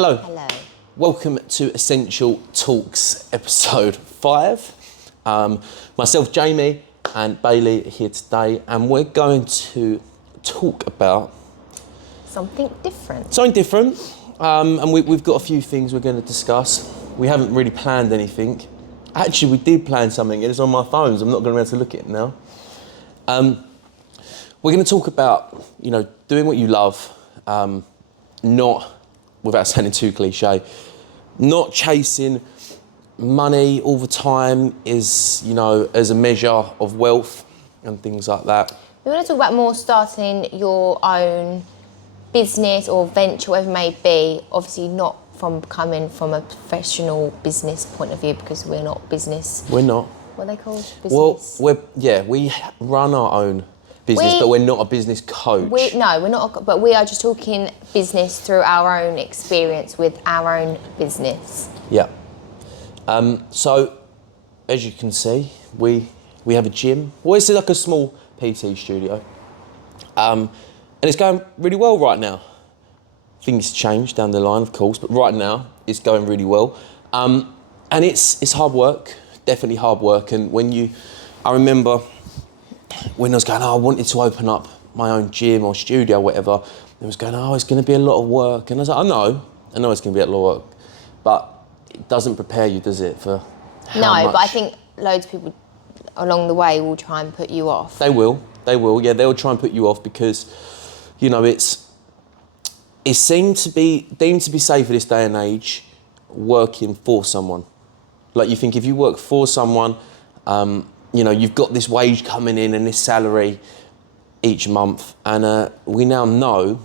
Hello. Hello. Welcome to Essential Talks, episode 5. Myself, Jamie, and Bayley are here today, and we're going to talk about Something different. something different. And we've got a few things we're going to discuss. We haven't really planned anything. Actually, we did plan something. It's on my phone, so I'm not going to be able to look at it now. We're going to talk about, doing what you love, not, without sounding too cliche, not chasing money all the time is, as a measure of wealth and things like that. We want to talk about more starting your own business or venture, whatever it may be. Obviously not coming from a professional business point of view, because we're not business. We're not. What are they called? Business? Well, we run our own business, but we're not a business coach. We're not, but we are just talking business through our own experience with our own business. Yeah. So, as you can see, we have a gym. Well, it's like a small PT studio. And it's going really well right now. Things change down the line, of course, but right now it's going really well. And it's hard work, definitely hard work. And I remember when I was going, I wanted to open up my own gym or studio, whatever. It was going, it's going to be a lot of work. And I was like, I know it's going to be a lot of work, but it doesn't prepare you, does it, for how much? But I think loads of people along the way will try and put you off. They will, yeah, they'll try and put you off because, it seemed to be deemed to be safe in this day and age working for someone. Like, you think if you work for someone, you've got this wage coming in and this salary each month. And we now know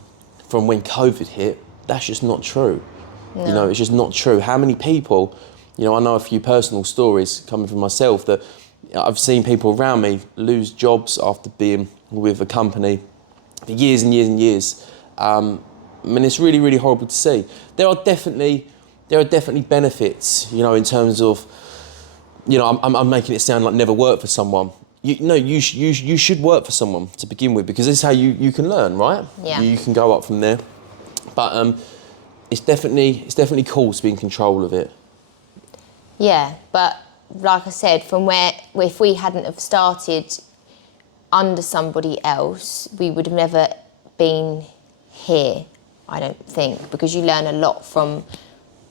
from when COVID hit, that's just not true. No. It's just not true. How many people, I know a few personal stories coming from myself that I've seen people around me lose jobs after being with a company for years and years and years. It's really, really horrible to see. There are definitely benefits, in terms of, I'm making it sound like never work for someone. You should work for someone to begin with, because this is how you can learn, right? Yeah. You can go up from there. But it's definitely cool to be in control of it. Yeah, but like I said, if we hadn't have started under somebody else, we would have never been here, I don't think, because you learn a lot from,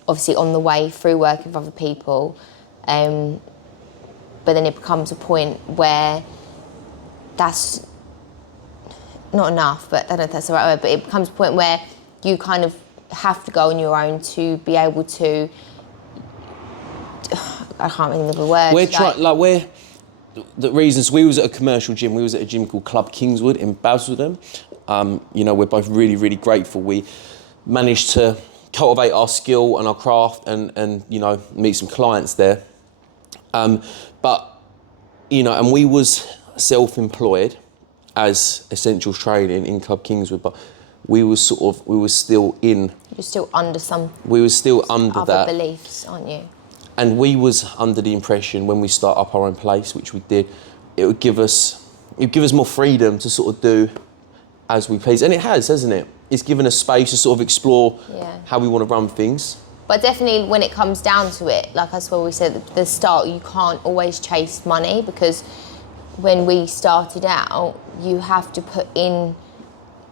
obviously, on the way through working with other people. But then it becomes a point where that's not enough, but I don't know if that's the right word, but it becomes a point where you kind of have to go on your own to be able to, I can't think of the word. The reasons, we was at a commercial gym, we was at a gym called Club Kingswood in Basildon. We're both really, really grateful. We managed to cultivate our skill and our craft and meet some clients there. And we was self-employed as Essentials Training in Club Kingswood, but we were still in. You're still under We were still under other that. beliefs, aren't you? And we was under the impression when we start up our own place, which we did, it would give us more freedom to sort of do as we please. And it has, hasn't it? It's given us space to sort of explore how we want to run things. But definitely when it comes down to it, like that's what we said at the start, you can't always chase money, because when we started out, you have to put in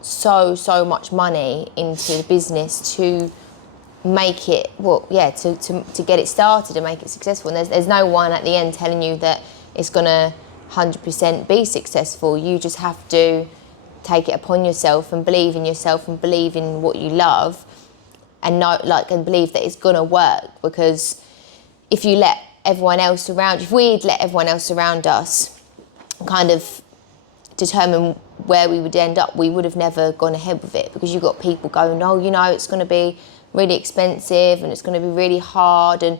so much money into the business to make it, to get it started and make it successful. And there's no one at the end telling you that it's going to 100% be successful. You just have to take it upon yourself and believe in yourself and believe in what you love, and and believe that it's going to work. Because if you let everyone else around, if we'd let everyone else around us kind of determine where we would end up, we would have never gone ahead with it, because you've got people going, it's going to be really expensive and it's going to be really hard, and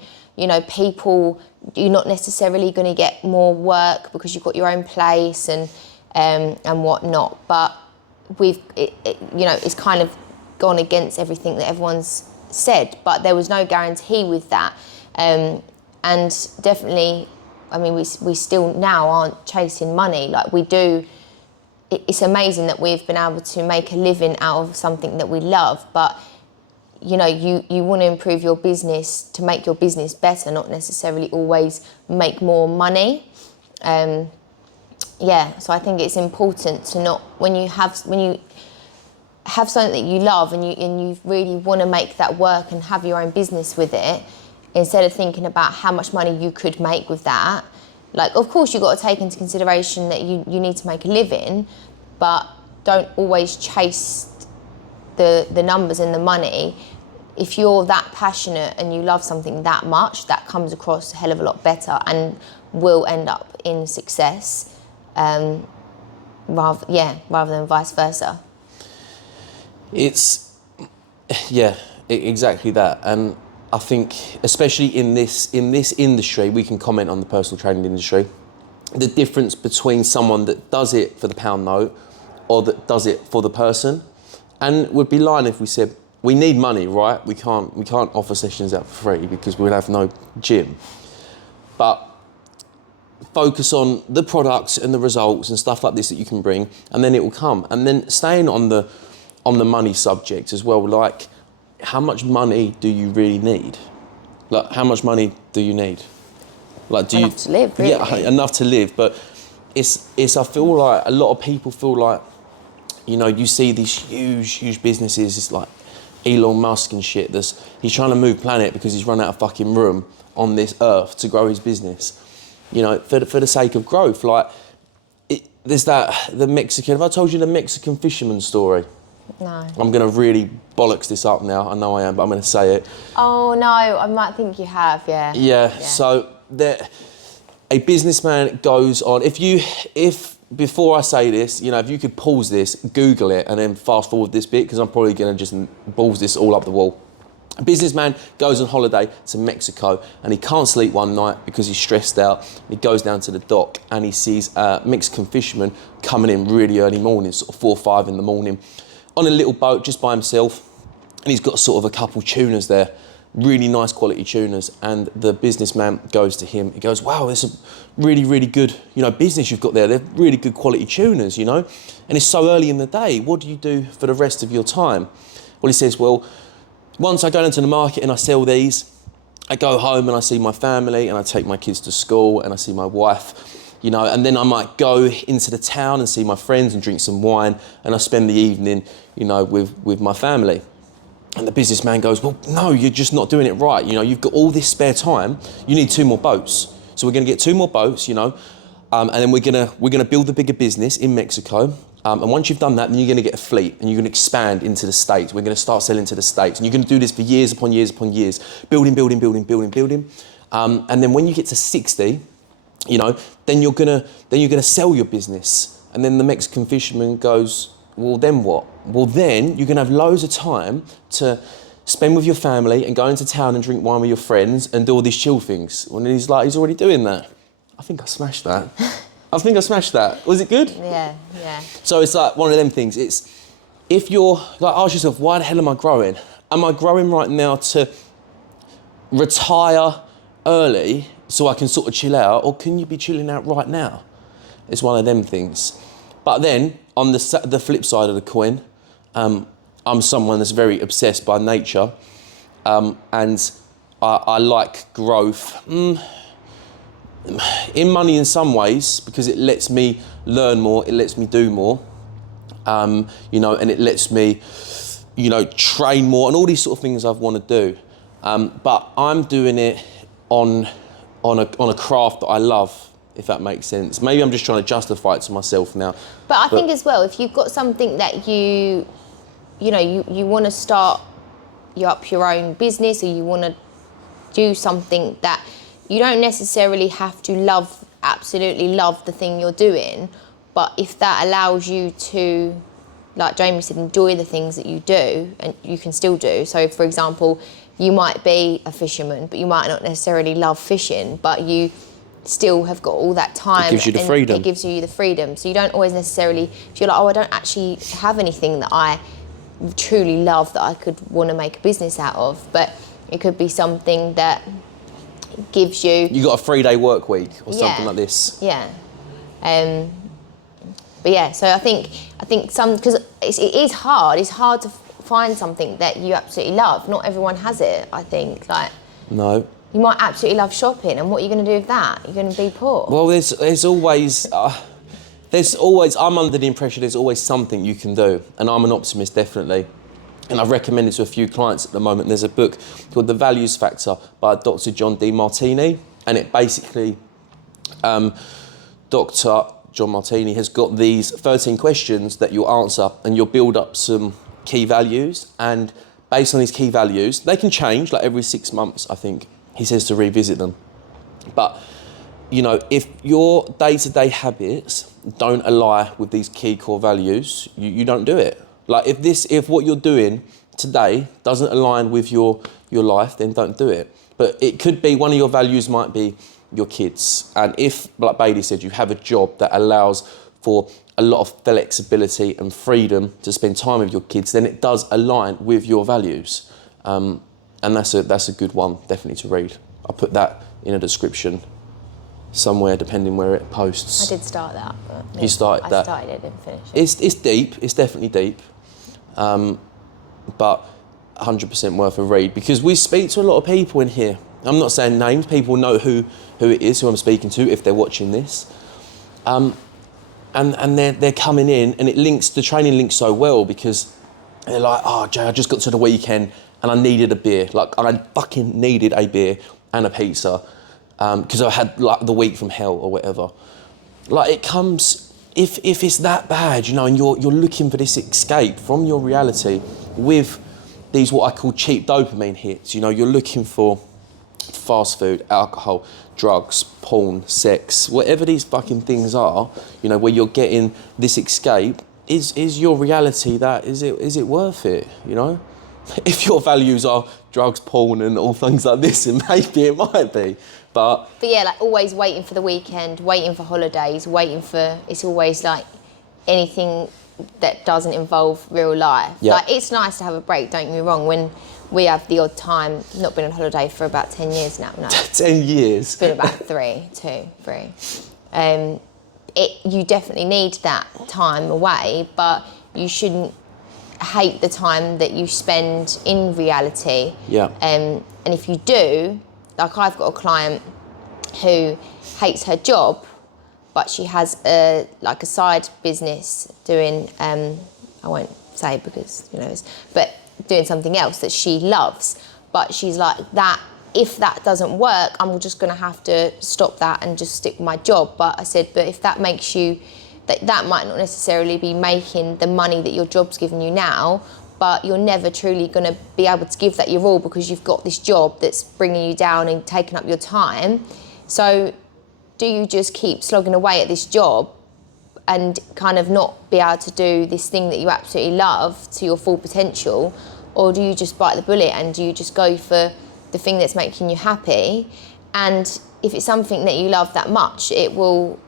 people, you're not necessarily going to get more work because you've got your own place and whatnot. But it's kind of gone against everything that everyone's said, but there was no guarantee with that. And definitely, we still now aren't chasing money like we do. It's amazing that we've been able to make a living out of something that we love, but you know, you want to improve your business to make your business better, not necessarily always make more money. So I think it's important to not, when you have something that you love and you really want to make that work and have your own business with it, instead of thinking about how much money you could make with that, like, of course you've got to take into consideration that you need to make a living, but don't always chase the numbers and the money. If you're that passionate and you love something that much, that comes across a hell of a lot better and will end up in success, rather than vice versa. It's, exactly that. And I think, especially in this industry, we can comment on the personal training industry, the difference between someone that does it for the pound note or that does it for the person. And we'd be lying if we said, we need money, right? We can't offer sessions out for free because we'd have no gym. But focus on the products and the results and stuff like this that you can bring, and then it will come. And then staying on the money subject as well, like, how much money do you really need? Like, how much money do you need? Like, Enough to live, really. Yeah, enough to live. But it's I feel like a lot of people feel like, you know, you see these huge businesses, it's like Elon Musk and shit, he's trying to move planet because he's run out of fucking room on this earth to grow his business. You know, for the sake of growth. Like, there's the Mexican, have I told you the Mexican fisherman story? No. I'm going to really bollocks this up now. I know I am, but I'm going to say it. Oh, no, I might think you have, yeah. Yeah. So a businessman goes on, if before I say this, you know, if you could pause this, Google it, and then fast forward this bit, because I'm probably going to just balls this all up the wall. A businessman goes on holiday to Mexico and he can't sleep one night because he's stressed out. He goes down to the dock and he sees a Mexican fisherman coming in really early morning, sort of 4 or 5 in the morning, on a little boat just by himself. And he's got sort of a couple tuners there, really nice quality tuners. And the businessman goes to him, he goes, wow, there's a really good, you know, business you've got there. They're really good quality tuners, you know. And it's so early in the day, what do you do for the rest of your time? Well, he says, well, once I go into the market and I sell these, I go home and I see my family and I take my kids to school and I see my wife, you know, and then I might go into the town and see my friends and drink some wine and I spend the evening, you know, with my family. And the businessman goes, well, no, you're just not doing it right. You know, you've got all this spare time. You need 2 more boats. So we're going to get 2 more boats, you know, and then we're going to build a bigger business in Mexico. And once you've done that, then you're going to get a fleet and you're going to expand into the States. We're going to start selling to the States. And you're going to do this for years upon years upon years, building. And then when you get to 60, you know, then you're going to sell your business. And then the Mexican fisherman goes, well, then what? Well, then you're going to have loads of time to spend with your family and go into town and drink wine with your friends and do all these chill things. And he's like, he's already doing that. I think I smashed that. Was it good? Yeah. So it's like one of them things. It's, if you're, like, ask yourself, why the hell am I growing? Am I growing right now to retire early so I can sort of chill out, or can you be chilling out right now? It's one of them things. But then, on the flip side of the coin, I'm someone that's very obsessed by nature, and I like growth. In money in some ways, because it lets me learn more, it lets me do more, you know, and it lets me, you know, train more and all these sort of things I want to do. But I'm doing it on a craft that I love, if that makes sense. Maybe I'm just trying to justify it to myself now. But I think as well, if you've got something that you want to start up your own business, or you want to do something that you don't necessarily have to absolutely love the thing you're doing, but if that allows you to, like Jamie said, enjoy the things that you do, and you can still do. So, for example, you might be a fisherman, but you might not necessarily love fishing, but you still have got all that time. It gives you the freedom. It gives you the freedom. So you don't always necessarily, if you're like, oh, I don't actually have anything that I truly love that I could want to make a business out of, but it could be something that gives you... You got a 3-day work week or something like this. Yeah. But yeah, so I think some, because it is hard. It's hard find something that you absolutely love. Not everyone has it, I think. Like, No. you might absolutely love shopping, and what are you going to do with that? You're going to be poor. Well, there's always, I'm under the impression there's always something you can do, and I'm an optimist, definitely. And I've recommended to a few clients at the moment. There's a book called The Values Factor by Dr John Demartini, and it basically, Dr John Demartini has got these 13 questions that you'll answer, and you'll build up some key values, and based on these key values, they can change, like every 6 months, I think. He says to revisit them. But, you know, if your day-to-day habits don't align with these key core values, you don't do it. Like, if what you're doing today doesn't align with your life, then don't do it. But it could be, one of your values might be your kids. And if, like Bayley said, you have a job that allows for a lot of flexibility and freedom to spend time with your kids, then it does align with your values. And that's a good one, definitely, to read. I'll put that in a description somewhere, depending where it posts. I did start that. But You started that. I started it, didn't finish it. It's deep, it's definitely deep, but 100% worth a read, because we speak to a lot of people in here. I'm not saying names, people know who it is, who I'm speaking to, if they're watching this. And they're coming in, and the training links so well, because they're like, oh, Jay, I just got to the weekend and I needed a beer. Like, I fucking needed a beer and a pizza, because I had like the week from hell or whatever. Like, it comes, if it's that bad, you know, and you're looking for this escape from your reality with these, what I call cheap dopamine hits. You know, you're looking for fast food, alcohol, drugs, porn, sex, whatever these fucking things are, you know, where you're getting this escape, is your reality that, is it worth it, you know? If your values are drugs, porn and all things like this, and maybe it might be, but yeah, like always waiting for the weekend, waiting for holidays, it's always like anything that doesn't involve real life. Yeah. Like, it's nice to have a break, don't get me wrong, when we have the odd time, not been on holiday for about 10 years now. No. 10 years? It's been about 3. You definitely need that time away, but you shouldn't hate the time that you spend in reality. Yeah. And if you do, like, I've got a client who hates her job, but she has a side business doing, I won't say because, you know, but doing something else that she loves. But she's like, that, if that doesn't work, I'm just going to have to stop that and just stick with my job. But I said, but if that makes you, that might not necessarily be making the money that your job's giving you now, but you're never truly going to be able to give that your all, because you've got this job that's bringing you down and taking up your time. So do you just keep slogging away at this job and kind of not be able to do this thing that you absolutely love to your full potential, or do you just bite the bullet and do you just go for the thing that's making you happy? And if it's something that you love that much, it will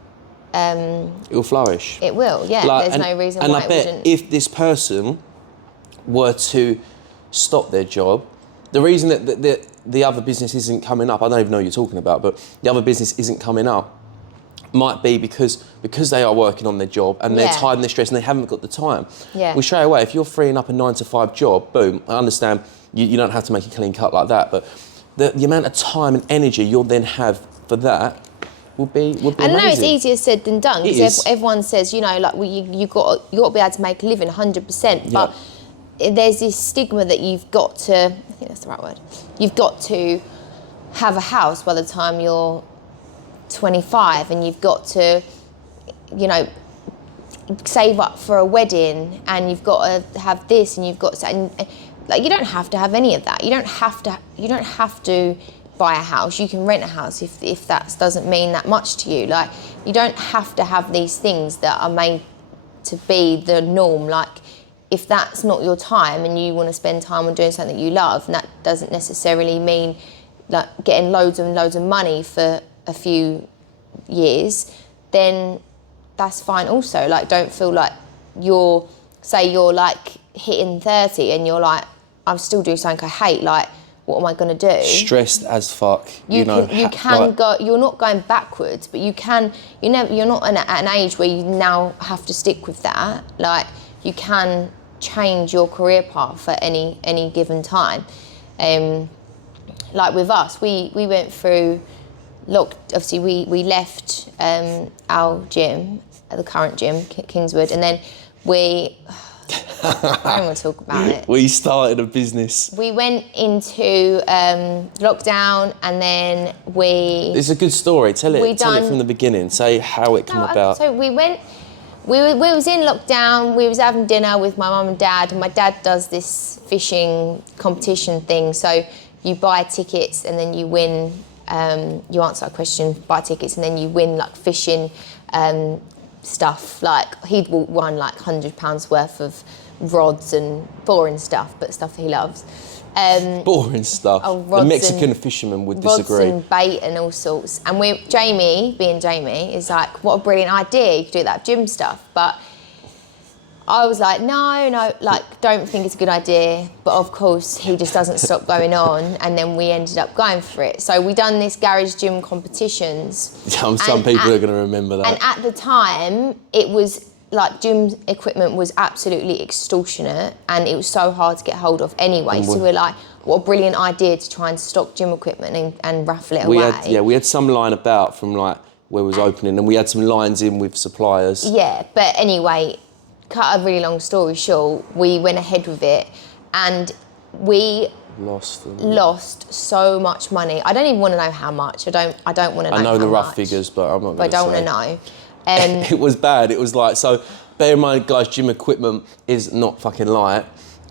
flourish. It will, yeah. Like, there's no reason and why I it bet wouldn't. if this person were to stop their job, the reason that the other business isn't coming up, I don't even know what you're talking about, but the other business isn't coming up, might be because they are working on their job and they're tired and they're stressed and they haven't got the time. Yeah. Well, straight away, if you're freeing up a 9-to-5 job, boom, I understand you don't have to make a clean cut like that, but the amount of time and energy you'll then have for that would be amazing. And I know it's easier said than done, It because is. everyone says, you know, like, well, you got to be able to make a living 100%, but there's this stigma that you've got to, I think that's the right word, you've got to have a house by the time you're 25, and you've got to, you know, save up for a wedding, and you've got to have this, and you've got to, and like, you don't have to have any of that. You don't have to buy a house. You can rent a house if that doesn't mean that much to you. Like, you don't have to have these things that are made to be the norm. Like, if that's not your time and you want to spend time on doing something you love, and that doesn't necessarily mean like getting loads and loads of money for a few years, then that's fine also. Like, don't feel like you're like hitting 30 and you're like, I'm still doing something I hate, like, what am I going to do? Stressed as fuck. You can go. You're not going backwards, but you can. You're not at an age where you now have to stick with that. Like, you can change your career path at any given time. Like with us, we went through obviously we left our gym, the current gym, Kingswood, and then I don't want to talk about it. We started a business. We went into lockdown, and then It's a good story. Tell it from the beginning. Say how it came about. So we was in lockdown. We was having dinner with my mum and dad, and my dad does this fishing competition thing. So you buy tickets, and then you win. You answer a question, buy tickets, and then you win like fishing stuff. Like he'd won like £100 worth of rods and boring stuff, but stuff that he loves. Boring stuff. The Mexican fisherman would disagree. Rods and bait and all sorts. And Jamie, being Jamie, is like, what a brilliant idea. You could do that gym stuff. But I was like, no, like, don't think it's a good idea. But of course, he just doesn't stop going on. And then we ended up going for it. So we done this garage gym competitions. Some people are going to remember that. And at the time, it was like gym equipment was absolutely extortionate, and it was so hard to get hold of anyway. So we're like, what a brilliant idea to try and stock gym equipment and raffle it away. We had some line about from like where it was opening, and we had some lines in with suppliers. Yeah, but anyway, cut a really long story short, we went ahead with it, and we lost so much money. I don't even want to know how much. I don't want to know. I know the rough much, figures, but I'm not going to say. But I don't want to know. It was bad. It was like, so bear in mind, guys, gym equipment is not fucking light.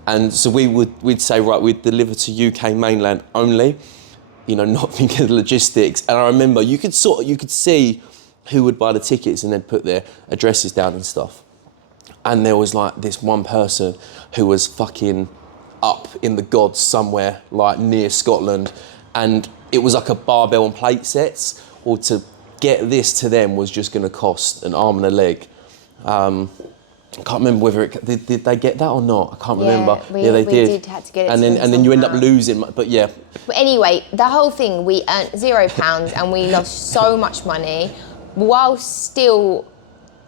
And so we'd say, right, we'd deliver to UK mainland only, you know, not thinking of the logistics. And I remember you could see who would buy the tickets and then put their addresses down and stuff. And there was like this one person who was fucking up in the gods somewhere, like near Scotland. And it was like a barbell and plate sets, or to get this to them was just going to cost an arm and a leg. I can't remember whether did they get that or not. I can't remember. They did. We did have to get it. And then you end up losing. But yeah. But anyway, the whole thing, we earned £0 and we lost so much money while still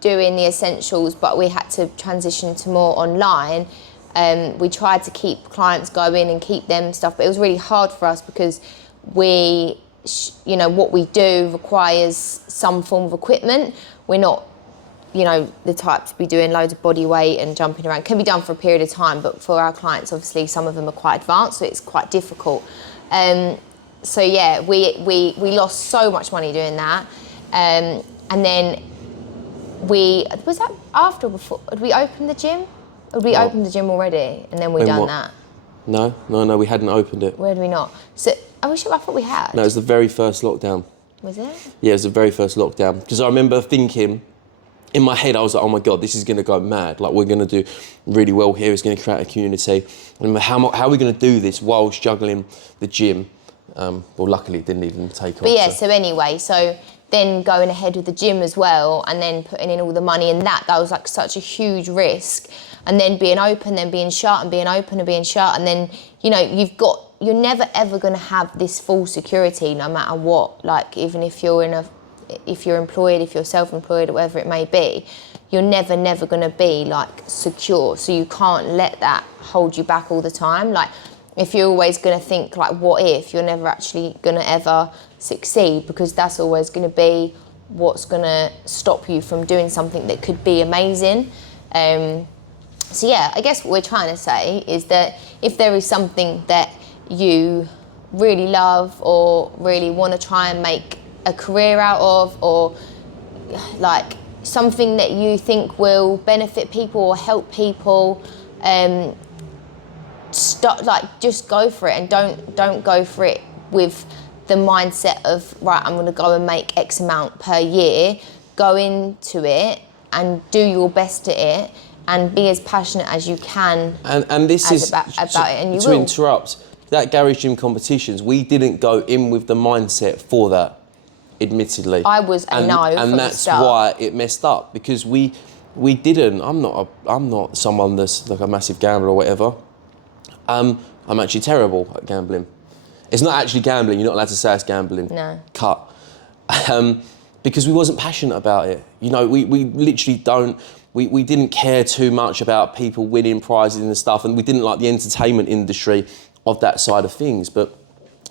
doing the essentials. But we had to transition to more online. We tried to keep clients going and keep them stuff, but it was really hard for us because what we do requires some form of equipment. We're not, the type to be doing loads of body weight and jumping around. It can be done for a period of time, but for our clients, obviously, some of them are quite advanced, so it's quite difficult. So yeah, we lost so much money doing that. And then was that after or before? Had we opened the gym? Had we opened the gym already? And then we done that? No, we hadn't opened it. Where did we not? So, I thought we had. No, it was the very first lockdown. Was it? Yeah, it was the very first lockdown. Because I remember thinking, in my head, I was like, oh my God, this is going to go mad. Like, we're going to do really well here. It's going to create a community. And how are we going to do this while juggling the gym? Well, luckily, it didn't even take off. But yeah, so anyway, then going ahead with the gym as well, and then putting in all the money in that was like such a huge risk. And then being open, then being shut, and being open and being shut. And then, you're never ever going to have this full security no matter what. Like, even if you're employed, if you're self-employed, or whatever it may be, you're never going to be like secure. So you can't let that hold you back all the time. Like, if you're always going to think like, what if, you're never actually going to ever succeed, because that's always going to be what's going to stop you from doing something that could be amazing. So yeah, I guess what we're trying to say is that if there is something that you really love or really want to try and make a career out of, or like something that you think will benefit people or help people, just go for it, and don't go for it with the mindset of, right, I'm going to go and make X amount per year. Go into it and do your best at it, and be as passionate as you can. And this is about it, and you to will. Interrupt. That garage gym competitions, we didn't go in with the mindset for that, admittedly. I was a no from and that's the start. why it messed up, because we didn't. I'm not someone that's like a massive gambler or whatever. I'm actually terrible at gambling. It's not actually gambling. You're not allowed to say it's gambling. No. Cut. Because we wasn't passionate about it. We literally don't. we didn't care too much about people winning prizes and stuff, and we didn't like the entertainment industry of that side of things. But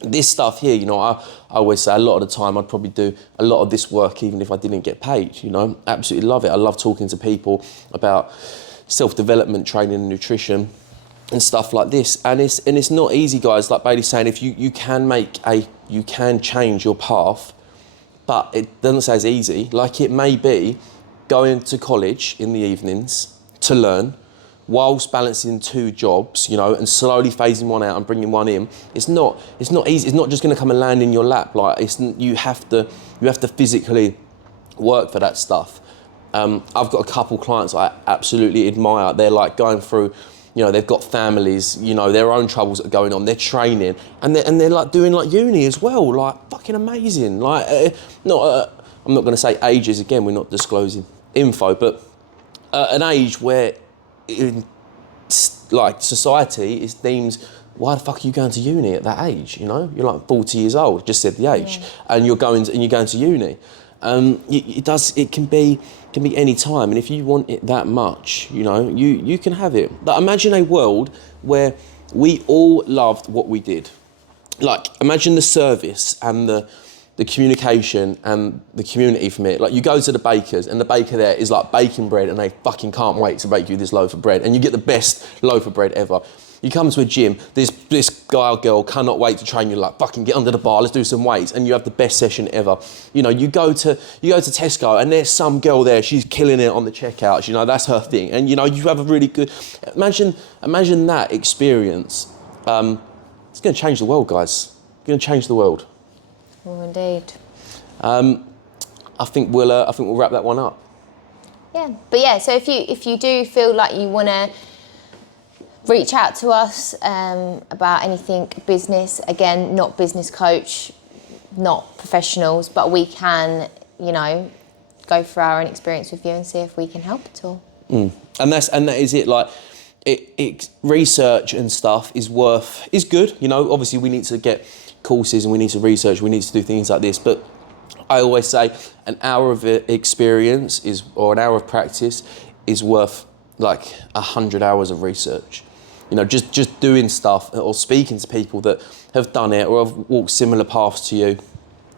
this stuff here, you know, I always say a lot of the time I'd probably do a lot of this work even if I didn't get paid, you know. Absolutely love it. I love talking to people about self-development, training and nutrition and stuff like this. And it's not easy, guys. Like Bailey's saying, if you can change your path, but it doesn't say it's easy. Like it may be going to college in the evenings to learn, whilst balancing 2 jobs, you know, and slowly phasing one out and bringing one in. It's not easy. It's not just going to come and land in your lap. Like you have to physically work for that stuff. I've got a couple clients I absolutely admire. They're like going through, you know, they've got families, you know, their own troubles that are going on. They're training and they're like doing like uni as well. Like fucking amazing. Like I'm not going to say ages again. We're not disclosing info, but an age where in like society is deemed, why the fuck are you going to uni at that age? You know, you're like 40 years old, just said the age, and you're going to uni. It can be any time, and if you want it that much, you know, you can have it. But imagine a world where we all loved what we did. Like imagine the service and the communication and the community from it. Like you go to the bakers and the baker there is like baking bread and they fucking can't wait to bake you this loaf of bread and you get the best loaf of bread ever. You come to a gym, this guy or girl cannot wait to train you, like fucking get under the bar, let's do some weights, and you have the best session ever. You know, you go to Tesco and there's some girl there, she's killing it on the checkouts, you know, that's her thing. And you know, you have a really good, imagine that experience. It's gonna change the world, guys. It's gonna change the world. Oh, indeed. I think we'll wrap that one up. Yeah, but yeah. So if you do feel like you want to reach out to us about anything business, again, not business coach, not professionals, but we can, you know, go through our own experience with you and see if we can help at all. And that is it. Like, it research and stuff is good. You know, obviously we need to get courses and we need to research, we need to do things like this, but I always say an hour of experience or an hour of practice is worth like 100 hours of research. You know, just doing stuff or speaking to people that have done it or have walked similar paths to you,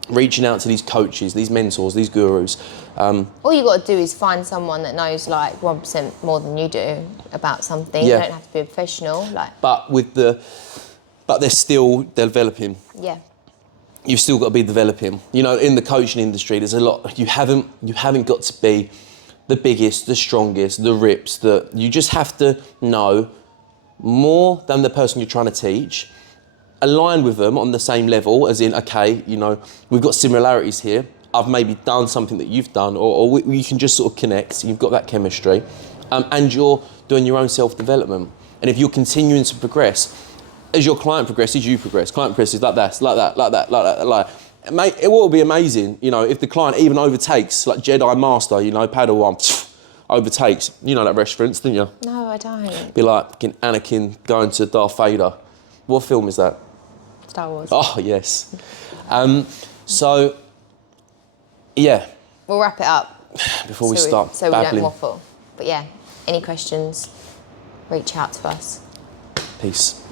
reaching out to these coaches, these mentors, these gurus. All you got to do is find someone that knows like 1% more than you do about something. Yeah. You don't have to be a professional. But they're still developing. Yeah. You've still got to be developing. You know, in the coaching industry, there's a lot. You haven't got to be the biggest, the strongest, the rips. You just have to know more than the person you're trying to teach. Align with them on the same level, as in, okay, you know, we've got similarities here. I've maybe done something that you've done, or we can just sort of connect. You've got that chemistry, and you're doing your own self-development. And if you're continuing to progress, as your client progresses, you progress. Client progresses like that. Mate, it will be amazing, you know, if the client even overtakes, like Jedi Master, you know, Padawan, overtakes. You know that reference, don't you? No, I don't. Be like Anakin going to Darth Vader. What film is that? Star Wars. Oh, yes. So, yeah. We'll wrap it up. Before we start so babbling. we don't waffle. But yeah, any questions, reach out to us. Peace.